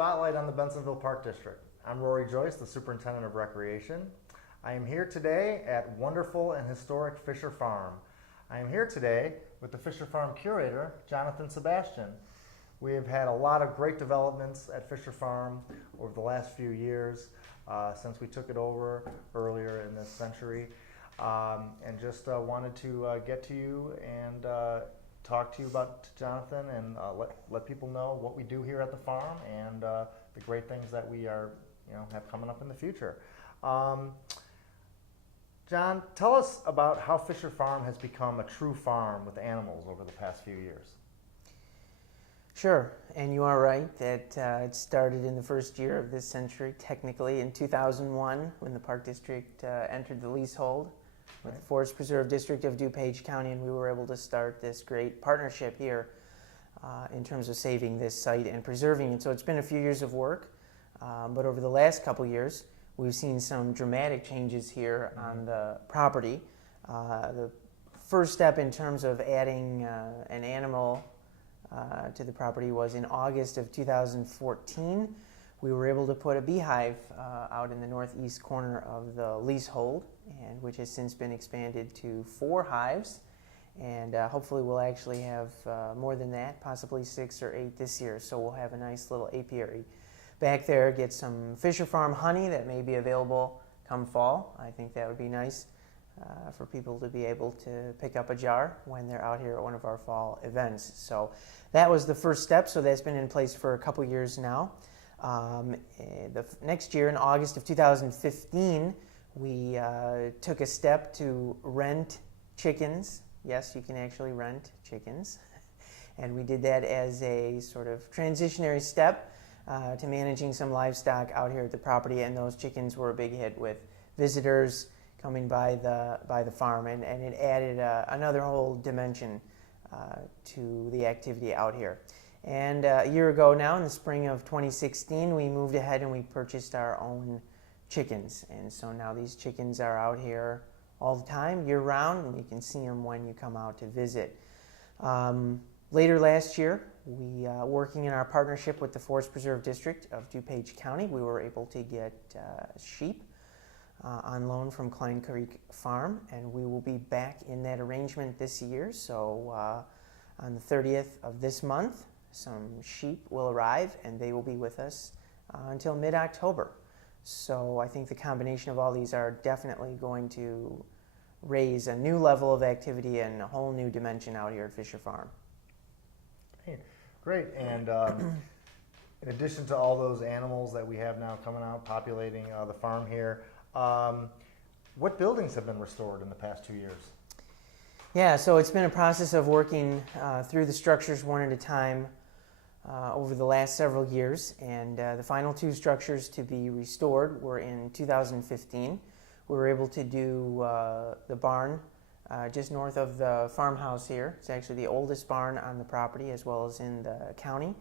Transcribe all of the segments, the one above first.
Spotlight on the Bensenville Park District. I'm Rory Joyce, the Superintendent of Recreation. I am here today at wonderful and historic Fischer Farm. I am here today with the Fischer Farm curator, Jonathan Sebastian. We have had a lot of great developments at Fischer Farm over the last few years since we took it over earlier in this century, and just wanted to get to you and talk to you about Jonathan and let people know what we do here at the farm and the great things that we are, have coming up in the future. John, tell us about how Fischer Farm has become a true farm with animals over the past few years. Sure, and you are right that it started in the first year of this century, technically in 2001, when the Park District entered the leasehold with the Forest Preserve District of DuPage County, and we were able to start this great partnership here in terms of saving this site and preserving it. So it's been a few years of work, but over the last couple years, we've seen some dramatic changes here on the property. The first step in terms of adding an animal to the property was in August of 2014. We were able to put a beehive out in the northeast corner of the leasehold, and which has since been expanded to 4 hives, and hopefully we'll actually have more than that, possibly 6 or 8 this year. So we'll have a nice little apiary back there, get some Fischer Farm honey that may be available come fall. I think that would be nice for people to be able to pick up a jar when they're out here at one of our fall events. So that was the first step, so that's been in place for a couple years now. The next year, in August of 2015, we took a step to rent chickens. Yes, you can actually rent chickens. And we did that as a sort of transitionary step to managing some livestock out here at the property, and those chickens were a big hit with visitors coming by the farm, and it added another whole dimension to the activity out here. And a year ago now, in the spring of 2016, we moved ahead and we purchased our own chickens. And so now these chickens are out here all the time, year round, and you can see them when you come out to visit. Later last year, we, working in our partnership with the Forest Preserve District of DuPage County, we were able to get sheep on loan from Klein Creek Farm, and we will be back in that arrangement this year. So on the 30th of this month, some sheep will arrive, and they will be with us until mid-October. So I think the combination of all these are definitely going to raise a new level of activity and a whole new dimension out here at Fischer Farm. Great. And in addition to all those animals that we have now coming out, populating the farm here, what buildings have been restored in the past 2 years? Yeah, so it's been a process of working through the structures one at a time over the last several years, and the final 2 structures to be restored were in 2015. We were able to do the barn just north of the farmhouse here. It's actually the oldest barn on the property as well as in the county,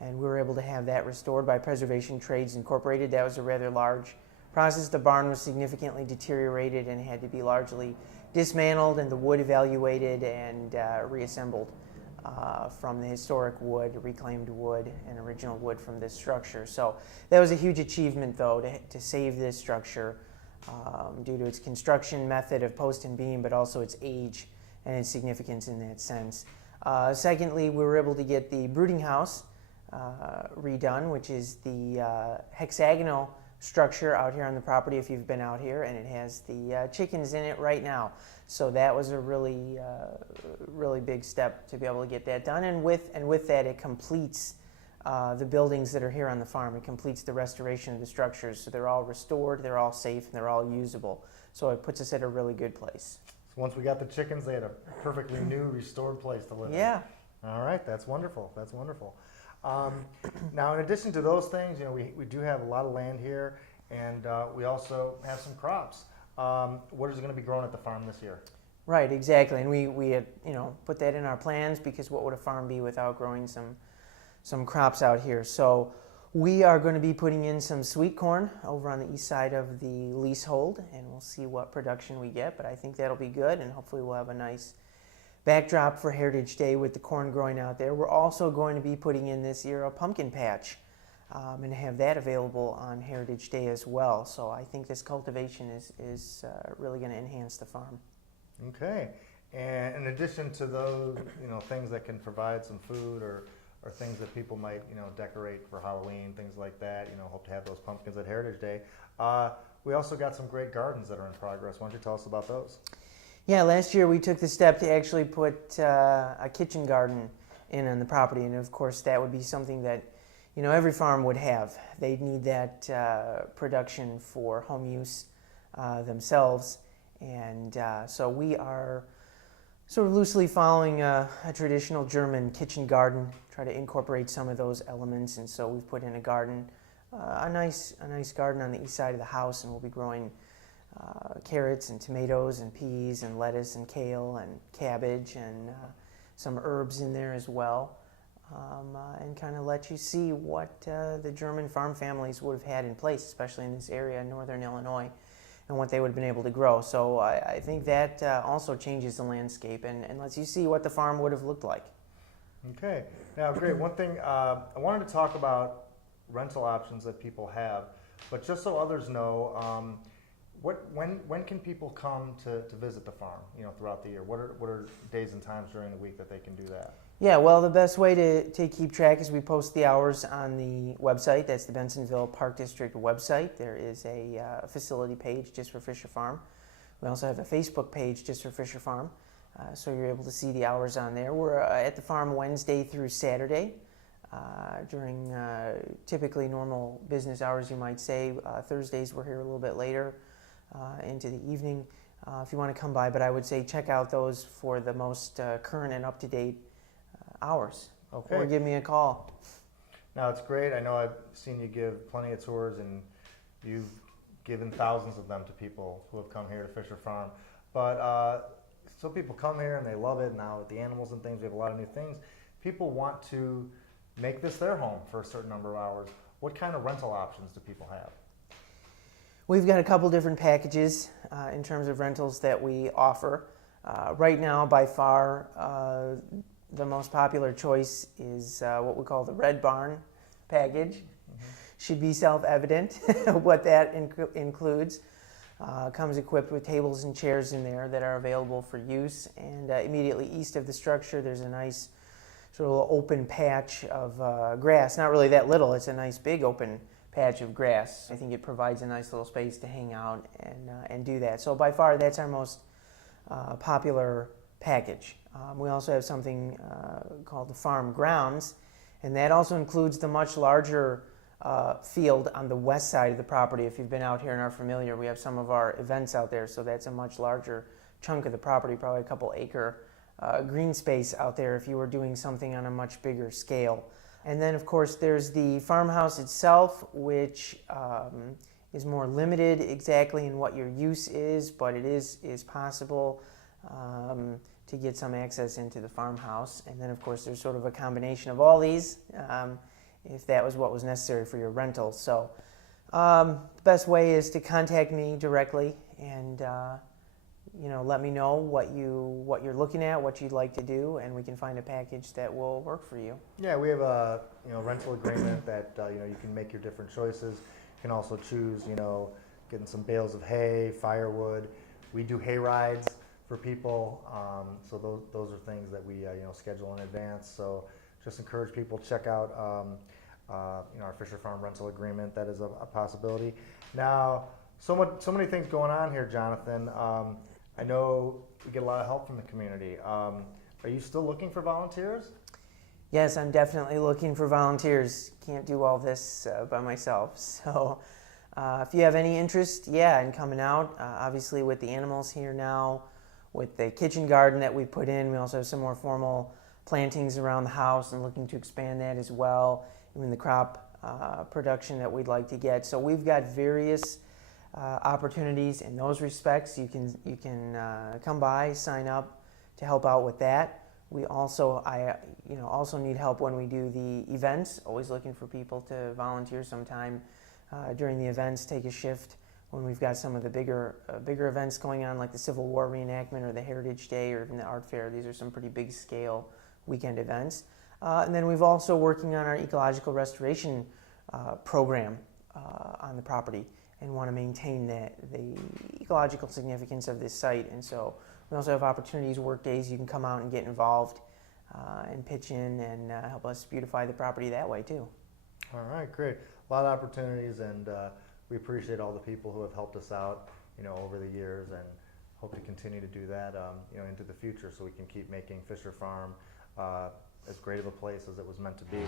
and we were able to have that restored by Preservation Trades Incorporated. That was a rather large process. The barn was significantly deteriorated and had to be largely dismantled and the wood evaluated and reassembled from the historic wood, reclaimed wood, and original wood from this structure. So that was a huge achievement, though, to save this structure due to its construction method of post and beam, but also its age and its significance in that sense. Secondly, we were able to get the brooding house redone, which is the hexagonal structure out here on the property if you've been out here, and it has the chickens in it right now. So that was a really big step to be able to get that done, and with that it completes the buildings that are here on the farm. It completes the restoration of the structures, so they're all restored, they're all safe, and they're all usable. So it puts us at a really good place. So once we got the chickens, they had a perfectly new, restored place to live in. Yeah. All right, that's wonderful. That's wonderful. Now, in addition to those things, we do have a lot of land here, and we also have some crops. What is going to be grown at the farm this year? Right, exactly, and we had put that in our plans, because what would a farm be without growing some crops out here? So we are going to be putting in some sweet corn over on the east side of the leasehold, and we'll see what production we get, but I think that'll be good, and hopefully we'll have a nice backdrop for Heritage Day with the corn growing out there. We're also going to be putting in this year a pumpkin patch and have that available on Heritage Day as well. So I think this cultivation is really going to enhance the farm. Okay. And in addition to those, things that can provide some food or things that people might, decorate for Halloween, things like that, hope to have those pumpkins at Heritage Day. We also got some great gardens that are in progress. Why don't you tell us about those? Yeah, last year we took the step to actually put a kitchen garden in on the property, and of course that would be something that every farm would have. They'd need that production for home use themselves, and so we are sort of loosely following a traditional German kitchen garden, try to incorporate some of those elements, and so we've put in a garden, a nice garden on the east side of the house, and we'll be growing carrots and tomatoes and peas and lettuce and kale and cabbage and some herbs in there as well, and kind of let you see what the German farm families would have had in place, especially in this area in northern Illinois, and what they would have been able to grow. So I think that also changes the landscape and lets you see what the farm would have looked like. Okay. Now, great. One thing, I wanted to talk about rental options that people have, but just so others know, when can people come to visit the farm, throughout the year? What are days and times during the week that they can do that? Yeah, well, the best way to keep track is we post the hours on the website. That's the Bensenville Park District website. There is a facility page just for Fischer Farm. We also have a Facebook page just for Fischer Farm, so you're able to see the hours on there. We're at the farm Wednesday through Saturday during typically normal business hours, you might say. Thursdays we're here a little bit later into the evening if you want to come by, but I would say check out those for the most current and up-to-date hours. Okay. Or give me a call. Now, it's great. I know I've seen you give plenty of tours, and you've given thousands of them to people who have come here to Fischer Farm. But so people come here and they love it. Now with the animals and things, we have a lot of new things. People want to make this their home for a certain number of hours. What kind of rental options do people have? We've got a couple different packages in terms of rentals that we offer. Right now, by far, the most popular choice is what we call the Red Barn package. Mm-hmm. Should be self-evident what that includes. Comes equipped with tables and chairs in there that are available for use. And immediately east of the structure, there's a nice sort of open patch of grass. Not really that little, it's a nice big open patch of grass. I think it provides a nice little space to hang out and do that. So by far, that's our most popular package. We also have something called the Farm Grounds, and that also includes the much larger field on the west side of the property. If you've been out here and are familiar, we have some of our events out there, so that's a much larger chunk of the property, probably a couple acre green space out there if you were doing something on a much bigger scale. And then, of course, there's the farmhouse itself, which is more limited exactly in what your use is, but it is possible to get some access into the farmhouse. And then, of course, there's sort of a combination of all these if that was what was necessary for your rental. So the best way is to contact me directly and let me know what you're looking at, what you'd like to do, and we can find a package that will work for you. Yeah, we have a rental agreement that you can make your different choices. You can also choose getting some bales of hay, firewood. We do hay rides for people, so those are things that we schedule in advance. So just encourage people to check out our Fischer Farm rental agreement. That is a possibility. Now, so many things going on here, Jonathan. I know we get a lot of help from the community. Are you still looking for volunteers? Yes, I'm definitely looking for volunteers. Can't do all this by myself. So if you have any interest, in coming out, obviously with the animals here now, with the kitchen garden that we put in, we also have some more formal plantings around the house and looking to expand that as well, even the crop production that we'd like to get. So we've got various opportunities in those respects. You can come by, sign up to help out with that. We also, also need help when we do the events. Always looking for people to volunteer sometime during the events, take a shift when we've got some of the bigger events going on, like the Civil War Reenactment or the Heritage Day or even the Art Fair. These are some pretty big scale weekend events. And then we've also working on our ecological restoration program on the property and want to maintain the ecological significance of this site. And so we also have opportunities, work days, you can come out and get involved and pitch in and help us beautify the property that way too. All right, great. A lot of opportunities, and we appreciate all the people who have helped us out, over the years, and hope to continue to do that, into the future, so we can keep making Fischer Farm as great of a place as it was meant to be.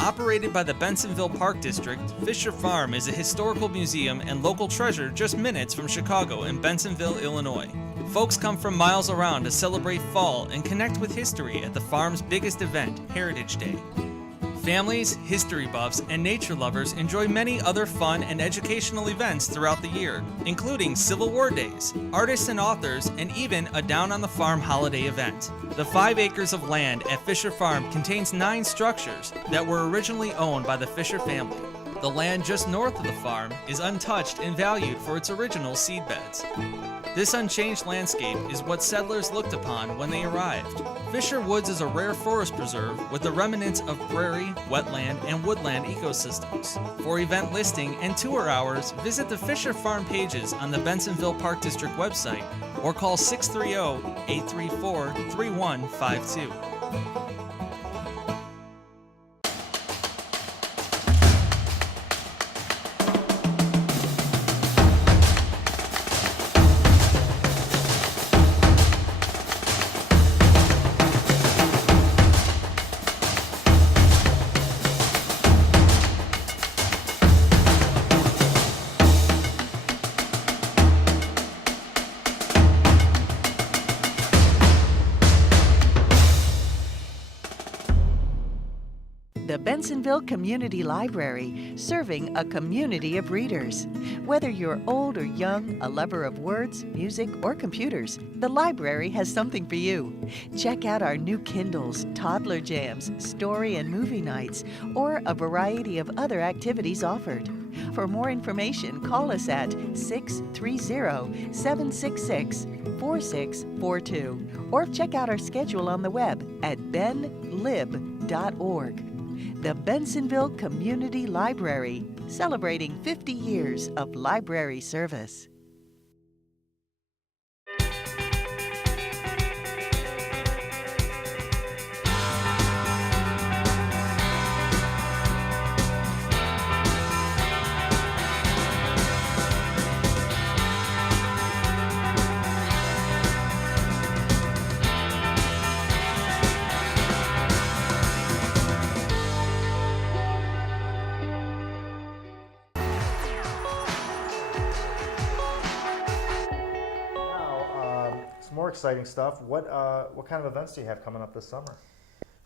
Operated by the Bensenville Park District, Fischer Farm is a historical museum and local treasure just minutes from Chicago in Bensenville, Illinois. Folks come from miles around to celebrate fall and connect with history at the farm's biggest event, Heritage Day. Families, history buffs, and nature lovers enjoy many other fun and educational events throughout the year, including Civil War days, artists and authors, and even a Down on the Farm holiday event. The 5 acres of land at Fischer Farm contains 9 structures that were originally owned by the Fischer family. The land just north of the farm is untouched and valued for its original seed beds. This unchanged landscape is what settlers looked upon when they arrived. Fischer Woods is a rare forest preserve with the remnants of prairie, wetland, and woodland ecosystems. For event listing and tour hours, visit the Fischer Farm pages on the Bensenville Park District website or call 630-834-3152. The Bensenville Community Library, serving a community of readers. Whether you're old or young, a lover of words, music, or computers, the library has something for you. Check out our new Kindles, toddler jams, story and movie nights, or a variety of other activities offered. For more information, call us at 630-766-4642 or check out our schedule on the web at benlib.org. The Bensenville Community Library, celebrating 50 years of library service. More exciting stuff. What kind of events do you have coming up this summer?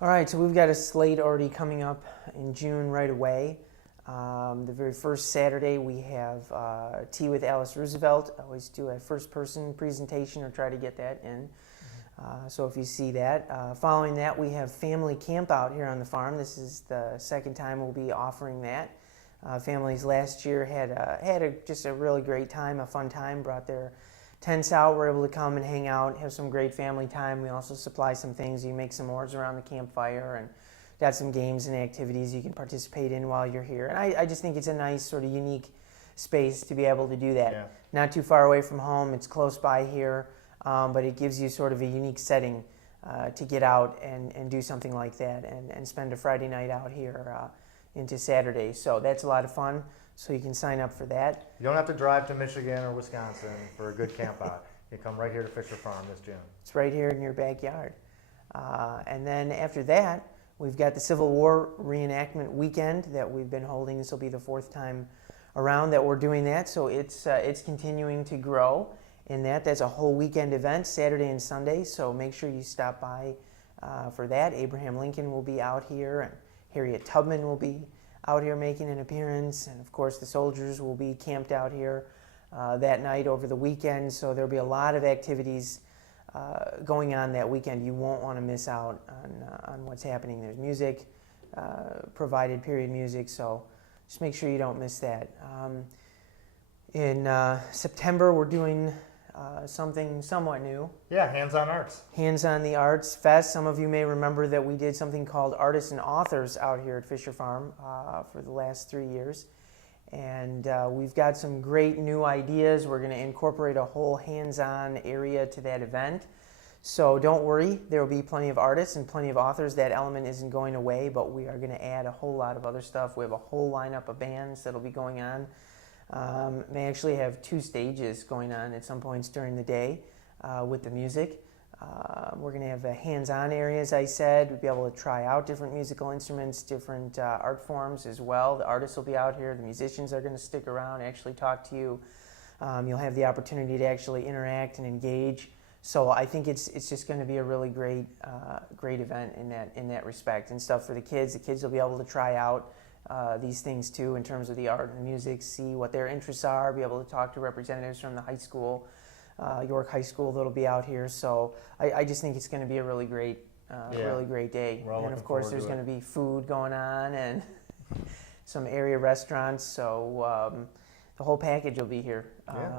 All right, so we've got a slate already coming up in June right away. The very first Saturday we have Tea with Alice Roosevelt. I always do a first-person presentation or try to get that in. So if you see that. Following that, we have family camp out here on the farm. This is the second time we'll be offering that. Families last year had just a really great time, a fun time, brought their tents out, were able to come and hang out, have some great family time. We also supply some things. You make s'mores around the campfire and got some games and activities you can participate in while you're here. And I just think it's a nice sort of unique space to be able to do that. Yeah. Not too far away from home, it's close by here, but it gives you sort of a unique setting to get out and do something like that and spend a Friday night out here into Saturday. So that's a lot of fun. So you can sign up for that. You don't have to drive to Michigan or Wisconsin for a good camp out. You come right here to Fischer Farm this June. It's right here in your backyard. And then after that, we've got the Civil War Reenactment weekend that we've been holding. This will be the 4th time around that we're doing that. So it's continuing to grow in that. That's a whole weekend event, Saturday and Sunday. So make sure you stop by for that. Abraham Lincoln will be out here, and Harriet Tubman will be out here making an appearance, and of course the soldiers will be camped out here that night over the weekend. So there'll be a lot of activities going on that weekend. You won't want to miss out on what's happening. There's music provided, period music, so just make sure you don't miss that. In September we're doing something somewhat new. Yeah, hands-on arts. Hands on the Arts Fest. Some of you may remember that we did something called Artists and Authors out here at Fischer Farm for the last 3 years. And we've got some great new ideas. We're going to incorporate a whole hands-on area to that event. So don't worry, there will be plenty of artists and plenty of authors. That element isn't going away, but we are going to add a whole lot of other stuff. We have a whole lineup of bands that'll be going on. May actually have 2 stages going on at some points during the day with the music. We're going to have a hands-on area, as I said. We'll be able to try out different musical instruments, different art forms as well. The artists will be out here. The musicians are going to stick around, actually talk to you. You'll have the opportunity to actually interact and engage. So I think it's just going to be a really great event in that respect, and stuff for the kids. The kids will be able to try out these things too in terms of the art and the music, see what their interests are, be able to talk to representatives from the high school, York High School that'll be out here. So I just think it's going to be a really great day. And of course there's going to be food going on and some area restaurants. So the whole package will be here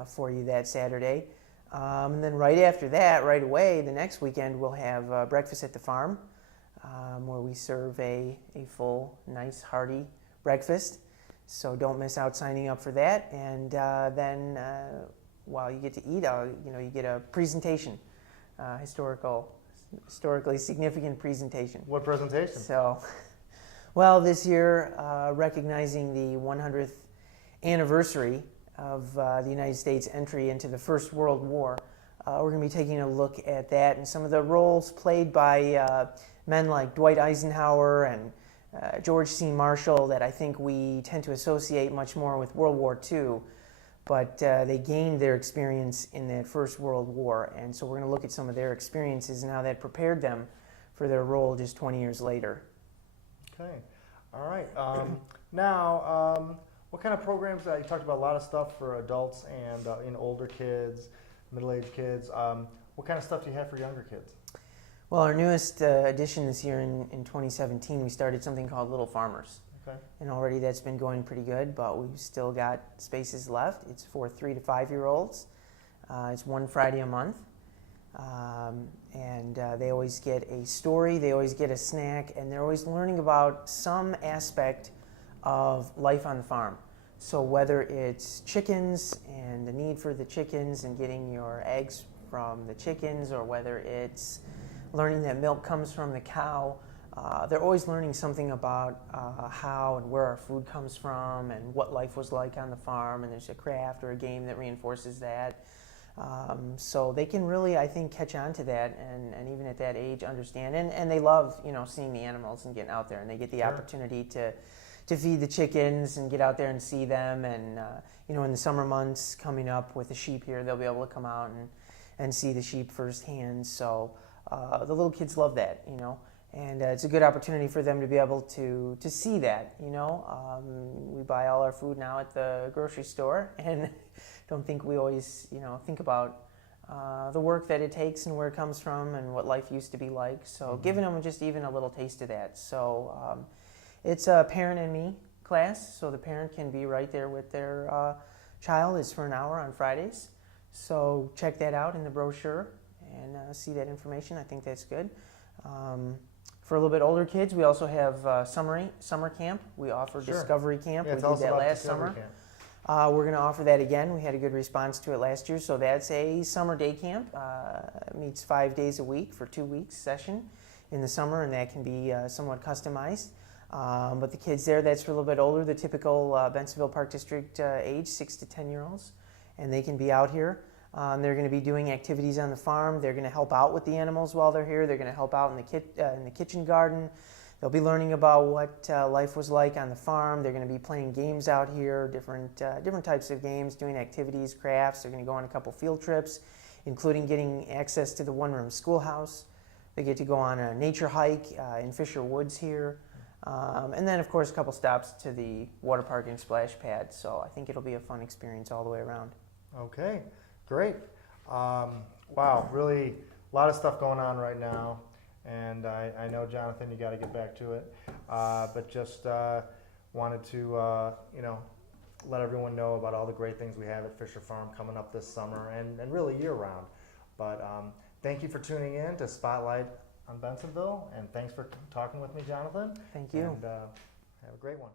for you that Saturday. And then right after that, right away, the next weekend, we'll have breakfast at the farm, where we serve a full, nice, hearty breakfast. So don't miss out signing up for that. And then while you get to eat, you get a presentation, historically significant presentation. What presentation? So, well, this year, recognizing the 100th anniversary of the United States entry into the First World War. We're going to be taking a look at that and some of the roles played by men like Dwight Eisenhower and George C. Marshall that I think we tend to associate much more with World War II, but they gained their experience in that First World War, and so we're going to look at some of their experiences and how that prepared them for their role just 20 years later. Okay, all right. Now, what kind of programs? You talked about a lot of stuff for adults and older kids, middle-aged kids. What kind of stuff do you have for younger kids? Well, our newest addition this year in 2017, we started something called Little Farmers. Okay. And already that's been going pretty good, but we've still got spaces left. It's for 3 to 5-year-olds. It's one Friday a month. And they always get a story, they always get a snack, and they're always learning about some aspect of life on the farm. So whether it's chickens and the need for the chickens and getting your eggs from the chickens, or whether it's learning that milk comes from the cow, they're always learning something about how and where our food comes from and what life was like on the farm, and there's a craft or a game that reinforces that. So they can really, I think, catch on to that and even at that age understand. And they love, seeing the animals and getting out there, and they get the opportunity to feed the chickens and get out there and see them. And, in the summer months coming up with the sheep here, they'll be able to come out and see the sheep firsthand. So the little kids love that, and it's a good opportunity for them to be able to see that, We buy all our food now at the grocery store, and don't think we always, think about the work that it takes and where it comes from and what life used to be like. So giving them just even a little taste of that. So it's a parent and me class, so the parent can be right there with their child. It's for an hour on Fridays. So check that out in the brochure and see that information. I think that's good. For a little bit older kids, we also have summer camp. We offer Discovery Camp. Yeah, we did that last summer. We're going to offer that again. We had a good response to it last year. So that's a summer day camp. It meets 5 days a week for 2 weeks session in the summer, and that can be somewhat customized. But the kids there, that's for a little bit older, the typical Bensenville Park District age, 6 to 10-year-olds, and they can be out here. They're going to be doing activities on the farm. They're going to help out with the animals while they're here. They're going to help out in the kitchen garden. They'll be learning about what life was like on the farm. They're going to be playing games out here, different types of games, doing activities, crafts. They're going to go on a couple field trips, including getting access to the one-room schoolhouse. They get to go on a nature hike in Fisher Woods here. And then, of course, a couple stops to the water park and splash pad. So I think it'll be a fun experience all the way around. Okay, great. Wow, really a lot of stuff going on right now. And I know, Jonathan, you got to get back to it. But just wanted to, let everyone know about all the great things we have at Fischer Farm coming up this summer and really year round. But thank you for tuning in to Spotlight on Bensenville, and thanks for talking with me, Jonathan. Thank you. And have a great one.